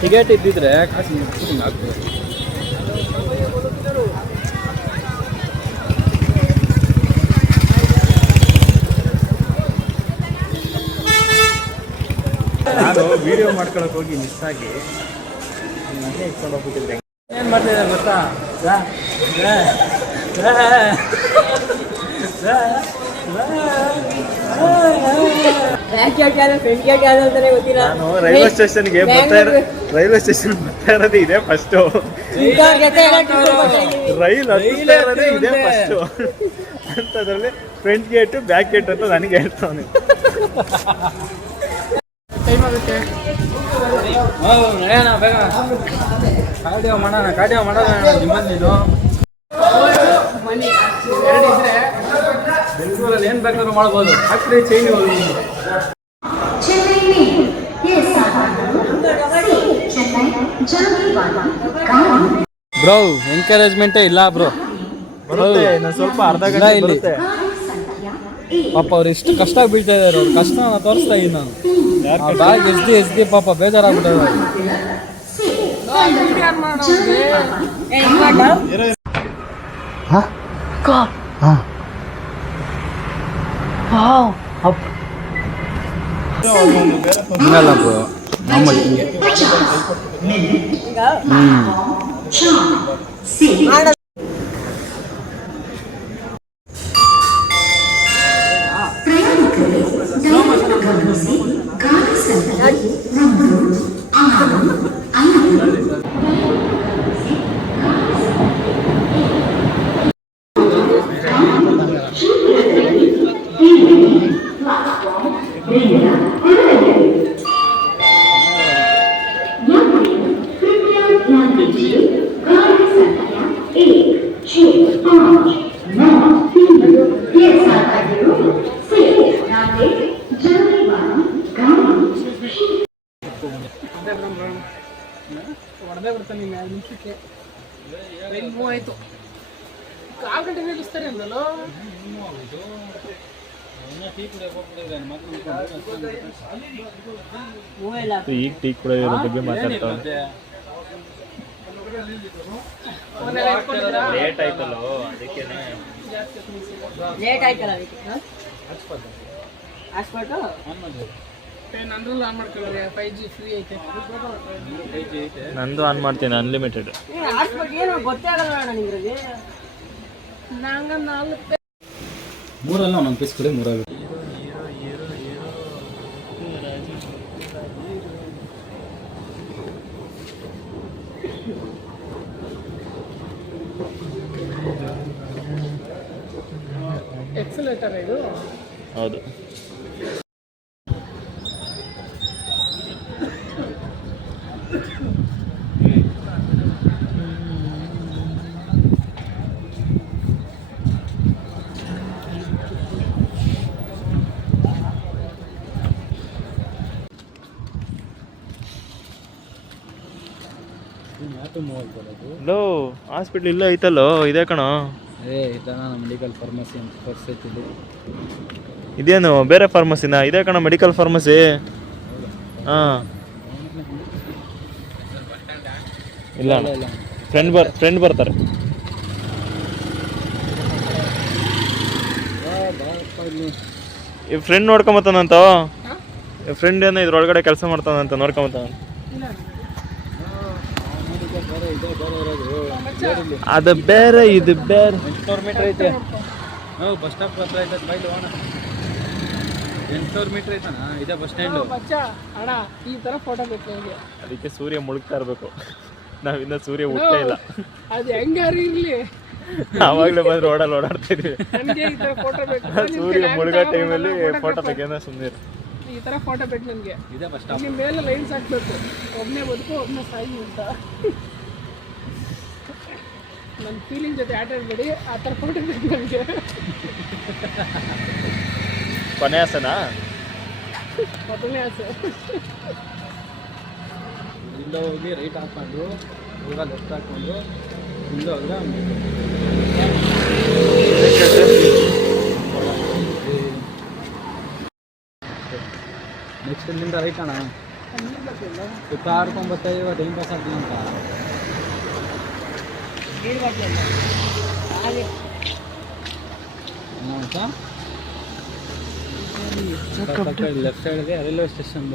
Ticket ಇದ್ದಿದ್ರೆ ಕಾಸು shooting ಆಗ್ತದೆ. ನಾನು ವಿಡಿಯೋ ಮಾಡ್ಕೊಳಕ್ಕೆ ಹೋಗಿ ಮಿಸ್ ಆಗಿ ಮನೆ ಇಟ್ಕೊಂಡು ಹೋಗ್ಬಿಟ್ಟಿದ್ರೆ ಏನು ಮಾಡ್ತಿದ್ದಾರೆ ಗೊತ್ತಾ? ನಾನು ರೈಲ್ವೆ ಸ್ಟೇಷನ್ಗೆ ರೈಲ್ವೆ ಸ್ಟೇಷನ್ ಬರ್ತಾ ಇರೋದೇ ಇದೆ ಫಸ್ಟು. ರೈಲ್ ಹತ್ತಿಸ್ತಾ ಇರೋದೇ ಇದೆ ಫಸ್ಟು. ಅಂಥದ್ರಲ್ಲಿ ಫ್ರಂಟ್ ಗೇಟು ಬ್ಯಾಕ್ ಗೇಟ್ ಅಂತ ನನಗೆ ಹೇಳ್ತಾನೆ. ಬೇಗ ಕಾರ್ಡಿಯೋ ಮಾಡೋಣ ನಿಮ್ಮಂದಿದ್ದು. ಬೆಂಗಳೂರಲ್ಲಿ ಏನು ಬೇಕಾದ್ರೂ ಮಾಡ್ಬೋದು. ಫ್ಯಾಕ್ಟ್ರಿ ಚೈನ್ ಬ್ರೋ ಎನ್ಕರೇಜ್ಮೆಂಟೇ ಇಲ್ಲ ಬ್ರೋ. ಸ್ವಲ್ಪ ಅರ್ಧ ಗಂಟೆ ಇಲ್ಲಿ ಪಾಪ ಅವ್ರು ಎಷ್ಟು ಕಷ್ಟ ಬೀಳ್ತಾ ಇದಾರೆ. ಅವ್ರ ಕಷ್ಟ ತೋರಿಸ್ತಾ ಇದ್ದೀನಿ ನಾನು. ಬ್ಯಾಗ್ ಎಸ್ದಿ ಪಾಪ ಬೇಜಾರಾಗ್ಬಿಟ್ಟವ್ರು. ಹಿಂಗಲ್ಲ ಬ್ರೋ, ಮಾಮೂಲಿ ಹಿಂಗೆ. ಹೊಡೆದೇ ಬಿಡ್ತಾನೆ ನಿಮ್ಮ 2 ನಿಮಿಷಕ್ಕೆ. ಟ್ರೈನ್ ಮೂವ್ ಆಯಿತು. 4 ಗಂಟೆ ನಿಲ್ಲಿಸ್ತಾರೆ ಅಂದಲ್ಲ. ಈಗ ಟೀ ಕುಡಿಯೋದ್ರ ಬಗ್ಗೆ ಮಾತಾಡ್ತಾರೆ. ಲೇಟ್ ಆಯ್ತಲ್ಲ ಅದಕ್ಕೆ ನಂದು ಆನ್ ಮಾಡ್ತೀನಿ ಅನ್ಲಿಮಿಟೆಡ್. ಮೂರಲ್ಲ ಒಂದೊಂದು ಪೀಸ್ ಕೊಡಿ. ಮೂರಾಗುತ್ತೆ ಎಕ್ಸಲೇಟರ್ ಇದು. ಹೌದು. ಲೋ ಹಾಸ್ಪಿಟ್ಲ್ ಇಲ್ಲ ಐತಲ್ಲೋ, ಇದೆ ಕಣೋ. ಮೆಡಿಕಲ್ ಫಾರ್ಮಸಿ ಅಂತ ತೋರಿಸೈತಿದೆ. ಇದೇನು ಬೇರೆ ಫಾರ್ಮಸಿನಾ? ಇದೆ ಕಣ ಮೆಡಿಕಲ್ ಫಾರ್ಮಸಿ. ಹಾಂ ಇಲ್ಲ ಫ್ರೆಂಡ್ ಬರ್ತಾರೆ. ಈ ಫ್ರೆಂಡ್ ನೋಡ್ಕೊಂಬತ್ತಾನಂತ. ಫ್ರೆಂಡ್ ಏನೋ ಇದ್ರೊಳಗಡೆ ಕೆಲಸ ಮಾಡ್ತಾನಂತ, ನೋಡ್ಕೊಂಬತ್ತಾನ. ಅದು ಬೇರೆ ಇದು ಬೇರೆ. 800 ಮೀಟ್ರ್ ಐತೆ. ಬಸ್ ಸ್ಟಾಪ್ ಹತ್ರ ಐತೆ. ಬೈಟ್ 800 ಮೀಟ್ರ್ ಐತಣ್ಣ. ಇದೆ ಬಸ್ ಸ್ಟ್ಯಾಂಡು. ಅಣ್ಣ ಈ ಥರ ಫೋಟೋ ಬೇಕು ನನಗೆ. ಅದಕ್ಕೆ ಸೂರ್ಯ ಮುಳುಗ್ತಾ ಇರಬೇಕು. ನಾವಿನ್ನ ಸೂರ್ಯ ಹುಟ್ಟೇ ಇಲ್ಲ. ಅದು ಹೆಂಗಾರು ಇರಲಿ, ಆವಾಗಲೇ ಬಂದು ರೋಡಲ್ಲಿ ಓಡಾಡ್ತಾ ಇದ್ವಿ. ನನಗೆ ಈ ಥರ ಫೋಟೋ ಬೇಕು. ಸೂರ್ಯ ಮುಳುಗೋ ಟೈಮಲ್ಲಿ ಫೋಟೋ ಬೇಕೇನೋ ಸುಮ್ಮನೆ. ಈ ಥರ ಫೋಟೋ ಬೇಕು ನನಗೆ. ಇದೆ ಬಸ್ ಸ್ಟಾಪ್. ನಿಮ್ಮ ಮೇಲೆ ಲೈನ್ಸ್ ಹಾಕ್ಬೇಕು. ಒಬ್ಬನೇ ಬದುಕು ಒಬ್ಬನೇ ಸಾಯಿ ಅಂತ. ನನ್ನ ಫೀಲಿಂಗ್ ಜೊತೆ ಆಟ ಆಡಬೇಡಿ. ಆ ಥರ ಫೋಟೋ ಬೇಕು ನನಗೆ. ಕೊನೆ ಆಸನಾ? ಮೊದಲನೇ ಆಸೆ. ಇಲ್ಲ ಹೋಗಿ ರೈಟ್ ಹಾಕ್ಕೊಂಡು ಈಗ ಲೆಫ್ಟ್ ಹಾಕ್ಕೊಂಡು ಇಲ್ಲ ಹೋದ್ರೆ ಇಲ್ಲಿಂದ ರೈಟ್ ಅಣ್ಣ ಕಾರ್ಕೊಂಬತ್ತೈದು ಟೈಮ್ ಪಾಸ್ ಆಗ್ತೀನಿ ಅಂತ ಲೆಫ್ಟ್ ಸೈಡ್ಗೆ ರೈಲ್ವೆ ಸ್ಟೇಷನ್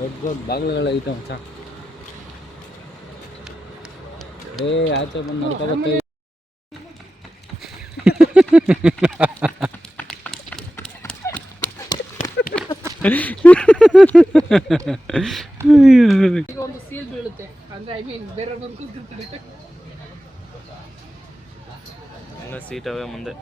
ದೊಡ್ಡ ದೊಡ್ಡ ಬಾಗಿಲುಗಳೈತೆ ಮಚ್ಚ. ಆಚೆ ಬಂದು ನೋಡ್ಕೊಬತ್ತೈದು. ಈಗ ಒಂದು ಸೀಲ್ ಬೀಳುತ್ತೆ ಅಂದ್ರೆ ಐ ಮೀನ್ ಬೇರೆ ಬಂದು ಕೂತಿರ್ತಾರೆ. ಸೀಟ್ ಅವೇ ಮುಂದೆ.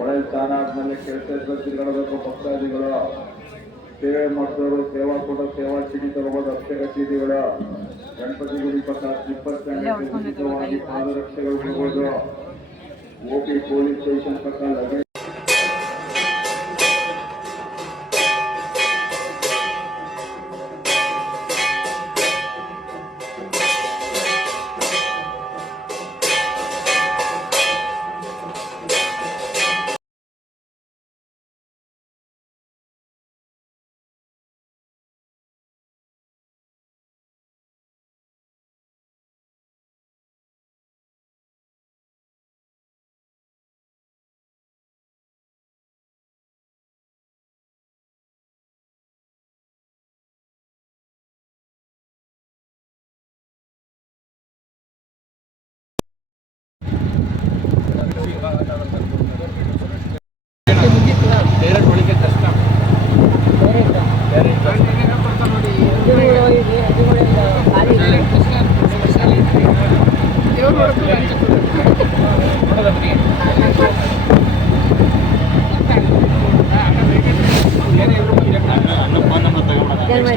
ಒಳ್ಳೆ ಸ್ಥಾನ ಆದ್ಮೇಲೆ ಕೆಲಸ ತಿರುಗಾಡಬೇಕು. ಭಕ್ತಾದಿಗಳು ಸೇವೆ ಮಾಡಿದವರು ಸೇವಾ ಕೂಡ ಸೇವಾ ಚೀಟಿ ತಗೋಬೋದು. ಅಕ್ಷರ ಚೀಟಿಗಳು ಗಣಪತಿ ಗುಡಿ ಪಕ್ಕ ಸ್ಲಿಪ್ಪರ್ ಉಚಿತವಾಗಿ ಪಾದರಕ್ಷೆಗಳು ಸಿಗೋದು. ಓಪಿ ಪೊಲೀಸ್ ಸ್ಟೇಷನ್ ಪಕ್ಕ ಲಗೇಜ್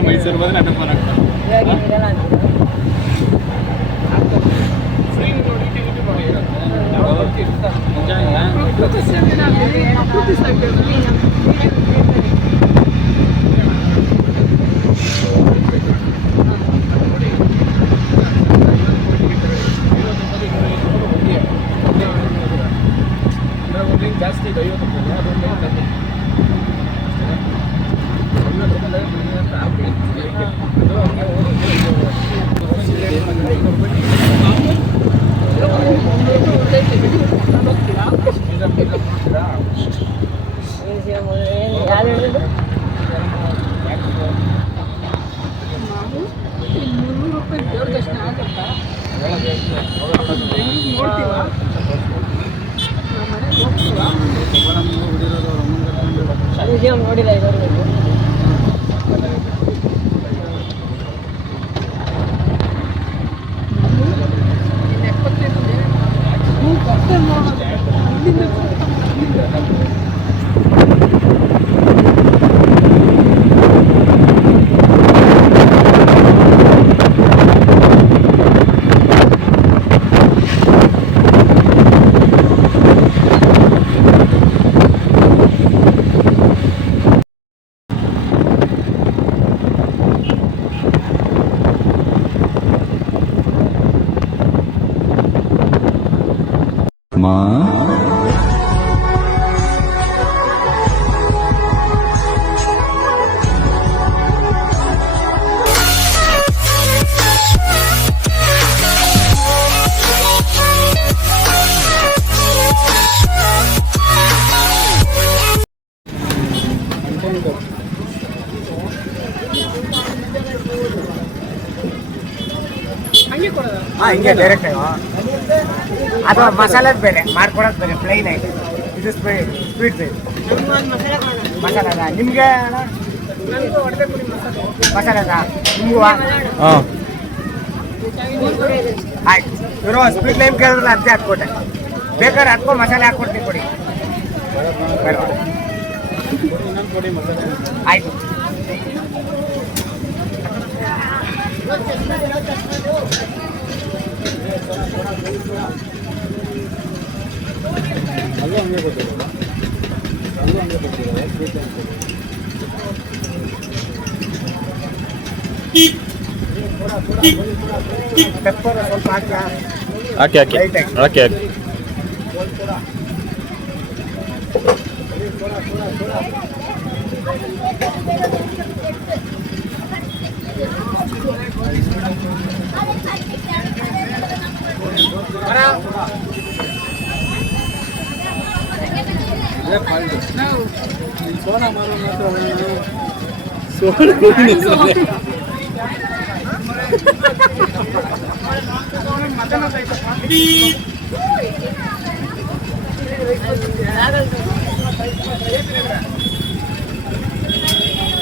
ಮೈಸೂರು ಬಂದ್ರೆ ಅಡ್ಡ ಫೋನ್ ಆಗ್ತದೆ. ಜಾಸ್ತಿ ನೋಡಿಲ್ಲ ಇರೋದು ಹಿಂಗೆ ಡೈರೆಕ್ಟ್ ಅದು ಮಸಾಲದ ಬೇರೆ ಮಾಡ್ಕೊಡೋದು ಬೇರೆ ಪ್ಲೈನ್ ಐತೆ. ಇದು ಸ್ವೀಟ್ ಸೈಡ್ ಮಸಾಲದ ನಿಮಗೆ ಮಸಾಲದ ನಿಮಗೂ ಆಯ್ತು. ಇವರು ಸ್ವೀಟ್ ಲೈಮ್ ಕೇಳಿದ್ರೆ ಅದೇ ಹಾಕ್ಕೊಟ್ಟೆ. ಬೇಕಾದ್ರೆ ಹಾಕೋ ಮಸಾಲೆ ಹಾಕ್ಕೊಡ್ತೀನಿ ಕೊಡಿ. ಆಯ್ತು. ಅಲ್ಲೇ ಪೆಪ್ಪರ್ ಸ್ವಲ್ಪ ಹಾಕಿ ಹಾಕಿ ಹಾಕಿ Light ಆಗಿ. ಹಾಕಿ ಹಾಕಿ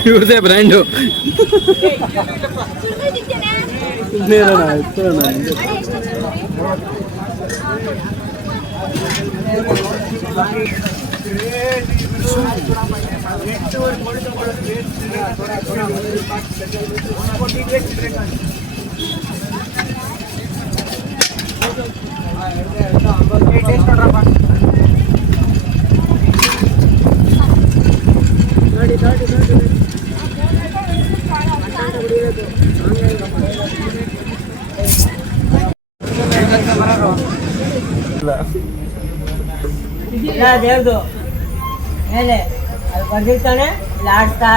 ಇವ್ರದೇ ಬ್ರ್ಯಾಂಡು ದೇವ್ದು ಮೇಲೆ ಅಲ್ಲಿ ಬಂದಿರ್ತಾನೆ ಇಲ್ಲಿ ಆಡ್ತಾ